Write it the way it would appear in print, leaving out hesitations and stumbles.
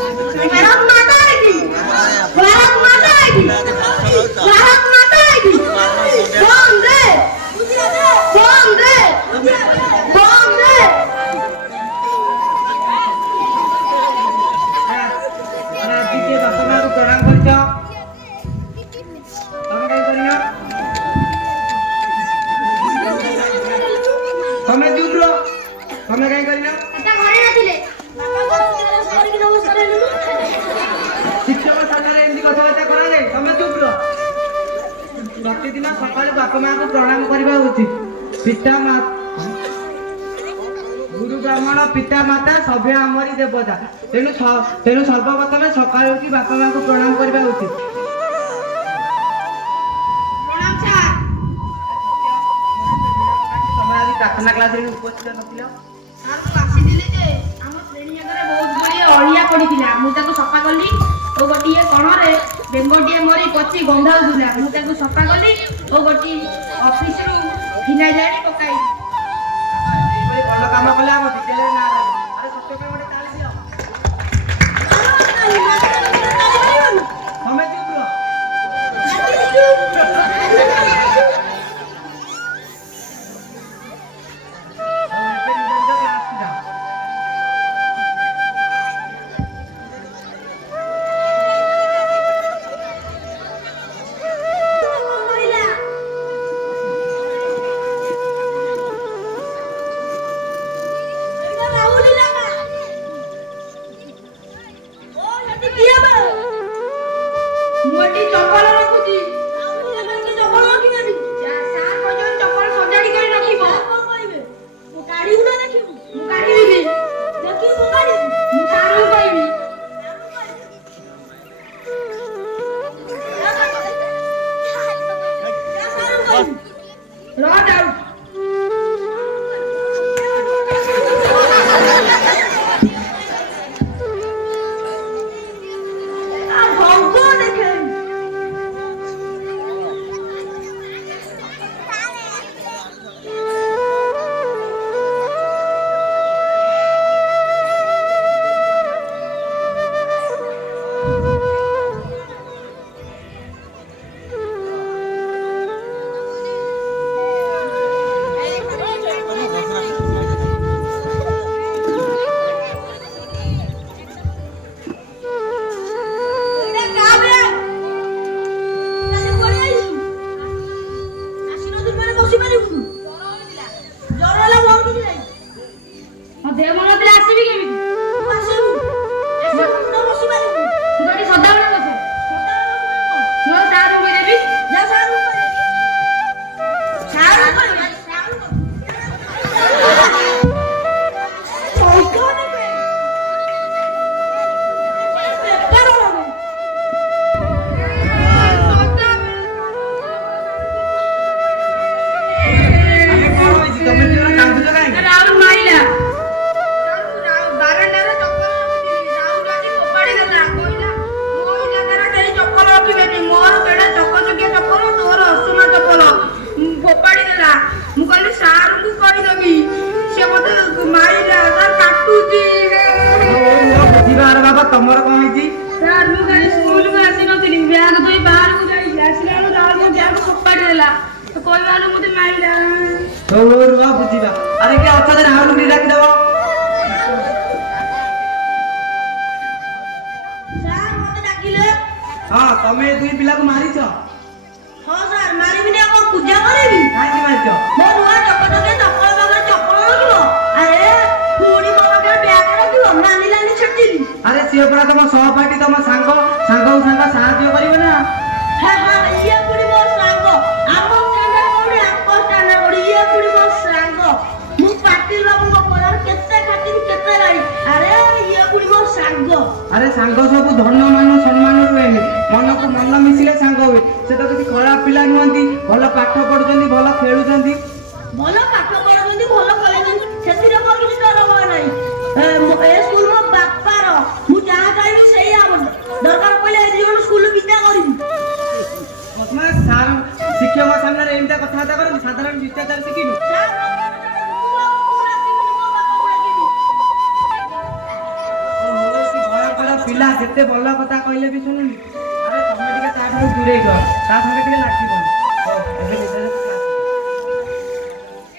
भारत माता की भारत माता की भारत माता की बम दे बम दे बम दे के बापा मां को प्रणाम करछ तमे कहीं चुप रहो तमे कहीं करिना एटा घरे नथिले बापा को सरी नमस्कार हेलु शिक्षक सामने एंदी कथबार्ता करा नै तमे चुप रहो प्रतिदिन सकाळे बापा मां को प्रणाम करबा उचित पिता माता गुरु ब्राह्मण पिता माता सभ्य आमरी देवता तेणु सर्वप्रथम सकाळे उठी बापा मां को प्रणाम करबा उचित प्रणाम सर समय प्रार्थना क्लास रे उपस्थित नथिला सर को आसी दिले जे हम श्रेणी जगरे बहुत गुड़िए अड़िया पड़ीथिला मु ताको सफा कली ओ गोटिए कणरे बेंगटिए मरी पची गंधाउला मु ताको सफा कली ओ गोटी ऑफिस रु फिना जाडी पकाई बड़ी भलो काम कले हम विद्यालय ना अरे सत्य पे मोटे ताली दियो समय चुप रहो मोटी चप्पल रखुची की चप्पल रखिबेनी जा सार को चप्पल सजाडी कर रखिबो कोन कहिबे मु गाड़ी उना देखिबो मु गाड़ी दिबी देखि मु गाड़ी मु सारू कहिबी रह जाऊ तमर कोन हिची सर मु गाड़ी स्कूल में आसी नथिली बैग तो बाहर को जाई आसीला राउल में बैग फोपाड़ी देला तो कोई वाला मुते मारिला तो रुआ बुझिबा अरे के अच्छा से राहुल नी राखि देबो सर मते डाकिले हां तमे दुई पिला को मारिछ हां सर मारिबी ने को पूजा करेबी काई की मारिछ मो रुआ चपटके चप्पल बगर चप्पल रखिबो अरे पूरी मो बगर बैग रखिबो मानी लानी छटिली अरे सिए परा तम सहपाठी तम सांग साहाय्य करिवे ना हां हां ये पूरी मोर सांग आम स्टैंडर्ड कोडी ये पूरी मोर सांग मु पार्टी लोग को पड़र केते खातिर केते गाड़ी अरे ये पूरी मोर सांग अरे सांग सब धन मान सम्मान रुएनी मन को मन मिसिले सांग हुए से तो किसी खराब पिला नुहंती भल पाठ पढुचंदी भल खेलुचंदी भल पाठ पढुचंदी भल कलेजंदी सेतिरे मोर किछि डर नै ए स्कूल में बापा रो मु जहां कहबी सही आ दरकार पहिले ए जीवन स्कूल विद्या करिबी मतलब सार शिक्षक सामने रे एंता कथा करन साधारण शिष्टाचार सिकिनु ପିଲା ଯେତେ ଭଲ କଥା କହିଲେ ବି ଶୁଣୁନି। ଆରେ ତମେ ଟିକେ ତାଠାରୁ ଦୂରେଇ ଯାଅ, ତା ସାଙ୍ଗେ ଟିକେ ଲାଗିବନି। ହଉ ଏବେ ନିଜେ